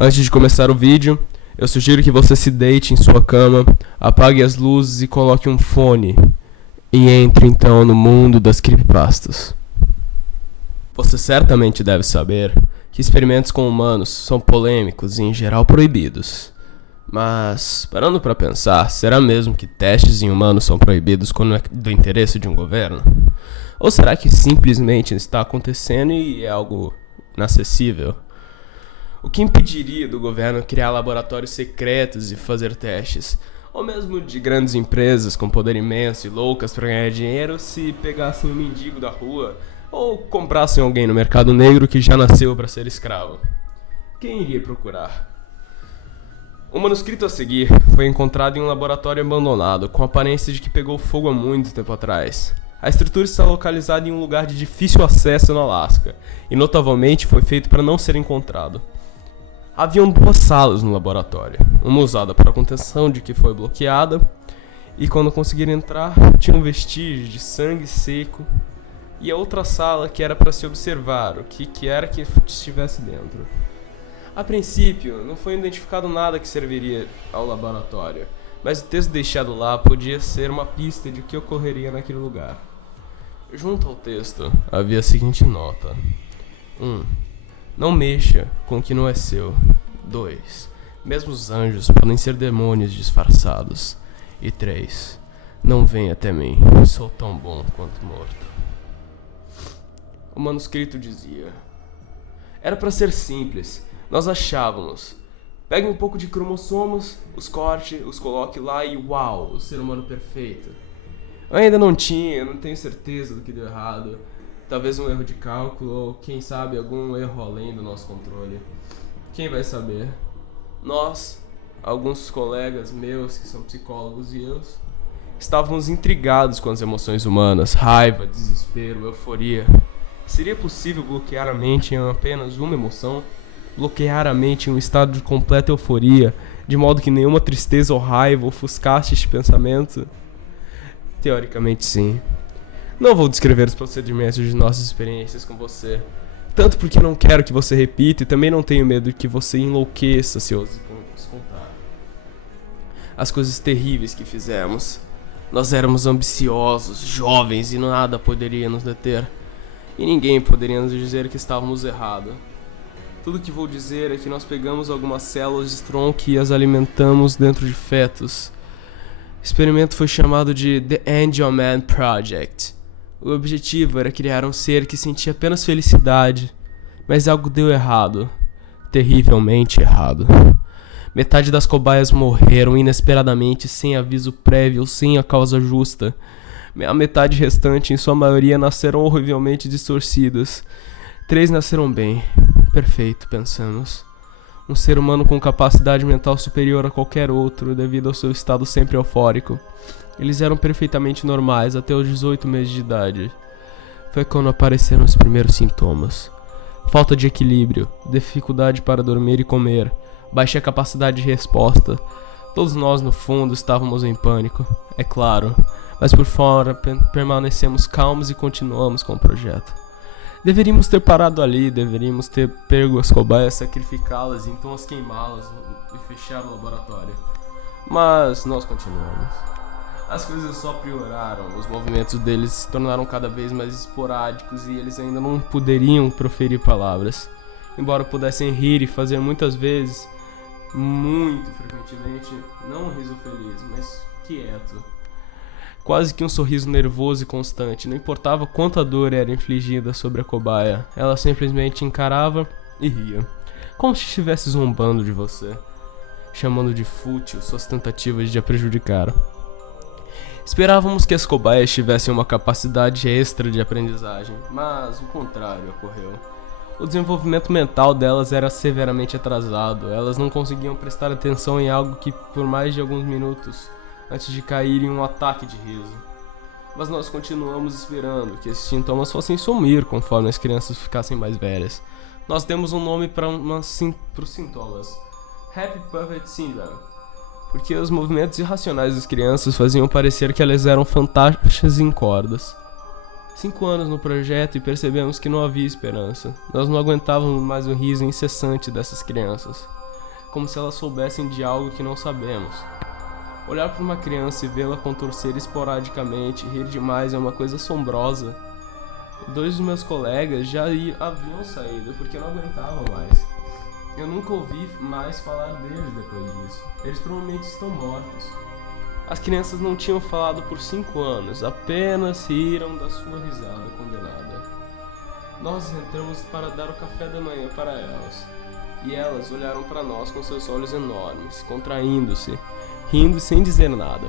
Antes de começar o vídeo, eu sugiro que você se deite em sua cama, apague as luzes e coloque um fone. E entre então no mundo das creepypastas. Você certamente deve saber que experimentos com humanos são polêmicos e em geral proibidos. Mas, parando para pensar, será mesmo que testes em humanos são proibidos quando é do interesse de um governo? Ou será que simplesmente está acontecendo e é algo inacessível? O que impediria do governo criar laboratórios secretos e fazer testes? Ou mesmo de grandes empresas com poder imenso e loucas para ganhar dinheiro se pegassem um mendigo da rua ou comprassem alguém no mercado negro que já nasceu para ser escravo? Quem iria procurar? O manuscrito a seguir foi encontrado em um laboratório abandonado com a aparência de que pegou fogo há muito tempo atrás. A estrutura está localizada em um lugar de difícil acesso no Alasca e notavelmente foi feito para não ser encontrado. Haviam 2 salas no laboratório, uma usada para contenção de que foi bloqueada, e quando conseguiram entrar, tinha um vestígio de sangue seco, e a outra sala que era para se observar o que era que estivesse dentro. A princípio, não foi identificado nada que serviria ao laboratório, mas o texto deixado lá podia ser uma pista de o que ocorreria naquele lugar. Junto ao texto, havia a seguinte nota: 1. Não mexa com o que não é seu. 2. Mesmo os anjos podem ser demônios disfarçados. E 3. Não venha até mim, sou tão bom quanto morto. O manuscrito dizia: era para ser simples, nós achávamos. Pegue um pouco de cromossomos, os corte, os coloque lá e uau, o ser humano perfeito. Eu ainda não tenho certeza do que deu errado. Talvez um erro de cálculo ou, quem sabe, algum erro além do nosso controle. Quem vai saber? Nós, alguns colegas meus que são psicólogos e eu, estávamos intrigados com as emoções humanas, raiva, desespero, euforia. Seria possível bloquear a mente em apenas uma emoção? Bloquear a mente em um estado de completa euforia, de modo que nenhuma tristeza ou raiva ofuscasse este pensamento? Teoricamente sim. Não vou descrever os procedimentos de nossas experiências com você, tanto porque não quero que você repita e também não tenho medo de que você enlouqueça se eu os contar. As coisas terríveis que fizemos. Nós éramos ambiciosos, jovens e nada poderia nos deter. E ninguém poderia nos dizer que estávamos errados. Tudo que vou dizer é que nós pegamos algumas células de Strunk e as alimentamos dentro de fetos. O experimento foi chamado de The Angel Man Project. O objetivo era criar um ser que sentia apenas felicidade, mas algo deu errado, terrivelmente errado. Metade das cobaias morreram inesperadamente, sem aviso prévio, sem a causa justa. A metade restante, em sua maioria, nasceram horrivelmente distorcidas. 3 nasceram bem, perfeito, pensamos. Um ser humano com capacidade mental superior a qualquer outro, devido ao seu estado sempre eufórico. Eles eram perfeitamente normais até os 18 meses de idade. Foi quando apareceram os primeiros sintomas. Falta de equilíbrio, dificuldade para dormir e comer, baixa capacidade de resposta. Todos nós, no fundo, estávamos em pânico, é claro, mas por fora permanecemos calmos e continuamos com o projeto. Deveríamos ter parado ali, deveríamos ter pego as cobaias, sacrificá-las e então as queimá-las e fechar o laboratório. Mas nós continuamos. As coisas só pioraram, os movimentos deles se tornaram cada vez mais esporádicos e eles ainda não poderiam proferir palavras. Embora pudessem rir e fazer muitas vezes, muito frequentemente, não um riso feliz, mas quieto. Quase que um sorriso nervoso e constante, não importava quanta dor era infligida sobre a cobaia, ela simplesmente encarava e ria, como se estivesse zombando de você, chamando de fútil suas tentativas de a prejudicar. Esperávamos que as cobaias tivessem uma capacidade extra de aprendizagem, mas o contrário ocorreu. O desenvolvimento mental delas era severamente atrasado, elas não conseguiam prestar atenção em algo que por mais de alguns minutos, antes de cair em um ataque de riso. Mas nós continuamos esperando que esses sintomas fossem sumir conforme as crianças ficassem mais velhas. Nós demos um nome para os sintomas: Happy Puppet Syndrome. Porque os movimentos irracionais das crianças faziam parecer que elas eram fantasmas em cordas. 5 anos no projeto e percebemos que não havia esperança. Nós não aguentávamos mais o riso incessante dessas crianças. como se elas soubessem de algo que não sabemos. Olhar para uma criança e vê-la contorcer esporadicamente e rir demais é uma coisa assombrosa. 2 dos meus colegas já haviam saído porque não aguentavam mais. Eu nunca ouvi mais falar deles depois disso. Eles provavelmente estão mortos. As crianças não tinham falado por 5 anos, apenas riram da sua risada condenada. Nós entramos para dar o café da manhã para elas, e elas olharam para nós com seus olhos enormes, contraindo-se, rindo sem dizer nada.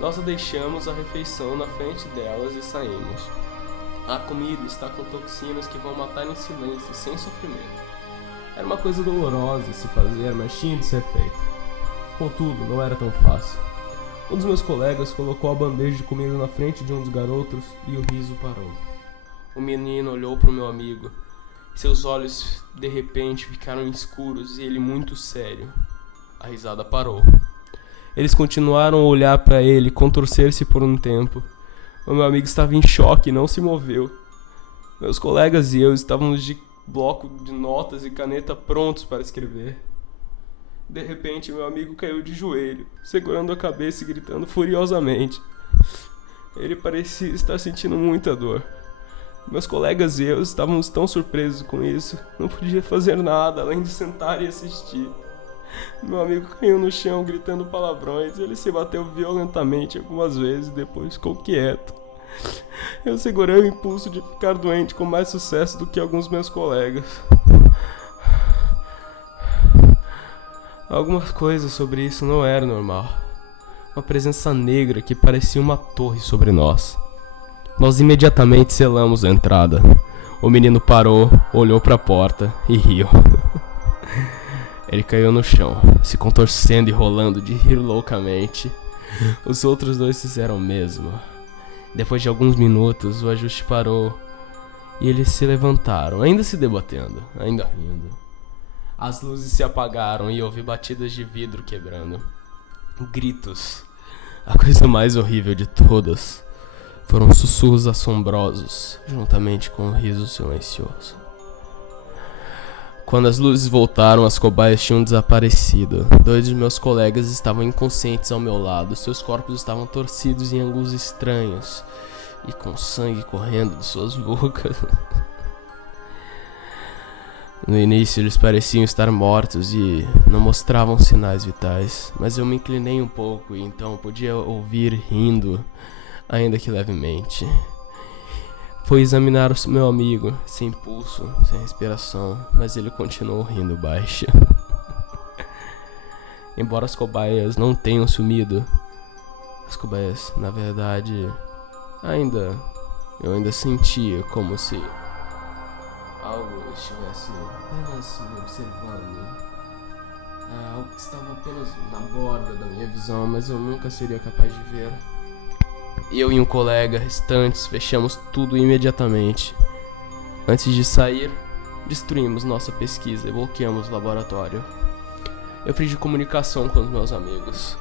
Nós deixamos a refeição na frente delas e saímos. A comida está com toxinas que vão matar em silêncio, sem sofrimento. Era uma coisa dolorosa de se fazer, mas tinha de ser feita. Contudo, não era tão fácil. Um dos meus colegas colocou a bandeja de comida na frente de um dos garotos e o riso parou. O menino olhou para o meu amigo. Seus olhos de repente ficaram escuros e ele muito sério. A risada parou. Eles continuaram a olhar para ele, contorcer-se por um tempo. O meu amigo estava em choque e não se moveu. Meus colegas e eu estávamos de bloco de notas e caneta prontos para escrever. De repente, meu amigo caiu de joelho, segurando a cabeça e gritando furiosamente. Ele parecia estar sentindo muita dor. Meus colegas e eu estávamos tão surpresos com isso, não podia fazer nada além de sentar e assistir. Meu amigo caiu no chão gritando palavrões, ele se bateu violentamente algumas vezes e depois ficou quieto. Eu segurei o impulso de ficar doente com mais sucesso do que alguns meus colegas. Algumas coisas sobre isso não eram normal. Uma presença negra que parecia uma torre sobre nós. Nós imediatamente selamos a entrada. O menino parou, olhou para a porta e riu. Ele caiu no chão, se contorcendo e rolando de rir loucamente. Os outros 2 fizeram o mesmo. Depois de alguns minutos, o ajuste parou e eles se levantaram, ainda se debatendo, ainda rindo. As luzes se apagaram e ouvi batidas de vidro quebrando. Gritos. A coisa mais horrível de todas foram sussurros assombrosos, juntamente com um riso silencioso. Quando as luzes voltaram, as cobaias tinham desaparecido. 2 de meus colegas estavam inconscientes ao meu lado. Seus corpos estavam torcidos em ângulos estranhos e com sangue correndo de suas bocas. No início eles pareciam estar mortos e não mostravam sinais vitais, mas eu me inclinei um pouco e então podia ouvir rindo, ainda que levemente. Fui examinar o meu amigo, sem pulso, sem respiração, mas ele continuou rindo baixo. Embora as cobaias não tenham sumido, as cobaias, na verdade, eu ainda sentia como se algo estivesse apenas me observando. Algo que estava apenas na borda da minha visão, mas eu nunca seria capaz de ver. Eu e um colega restantes fechamos tudo imediatamente. Antes de sair, destruímos nossa pesquisa e bloqueamos o laboratório. Eu fiz de comunicação com os meus amigos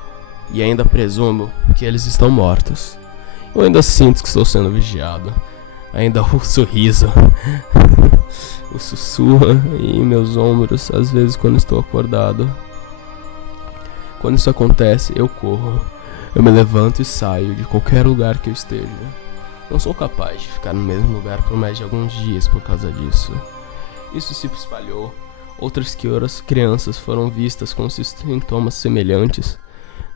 e ainda presumo que eles estão mortos. Eu ainda sinto que estou sendo vigiado. Ainda ouço o riso, o sussurro em meus ombros, às vezes quando estou acordado. Quando isso acontece, eu corro. Eu me levanto e saio de qualquer lugar que eu esteja. Não sou capaz de ficar no mesmo lugar por mais de alguns dias por causa disso. Isso se espalhou. Outras crianças foram vistas com sintomas semelhantes.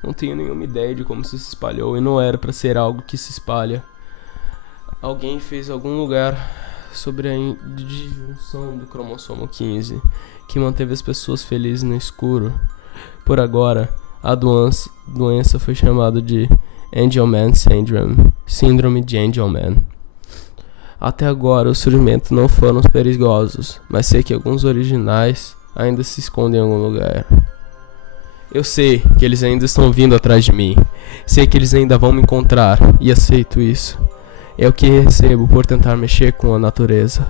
Não tenho nenhuma ideia de como isso se espalhou e não era para ser algo que se espalha. Alguém fez algum lugar sobre a disjunção do cromossomo 15 que manteve as pessoas felizes no escuro. Por agora, a doença foi chamada de Angelman Syndrome, síndrome de Angelman. Até agora, os surgimentos não foram perigosos, mas sei que alguns originais ainda se escondem em algum lugar. Eu sei que eles ainda estão vindo atrás de mim. Sei que eles ainda vão me encontrar, e aceito isso. É o que recebo por tentar mexer com a natureza.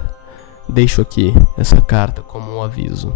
Deixo aqui essa carta como um aviso.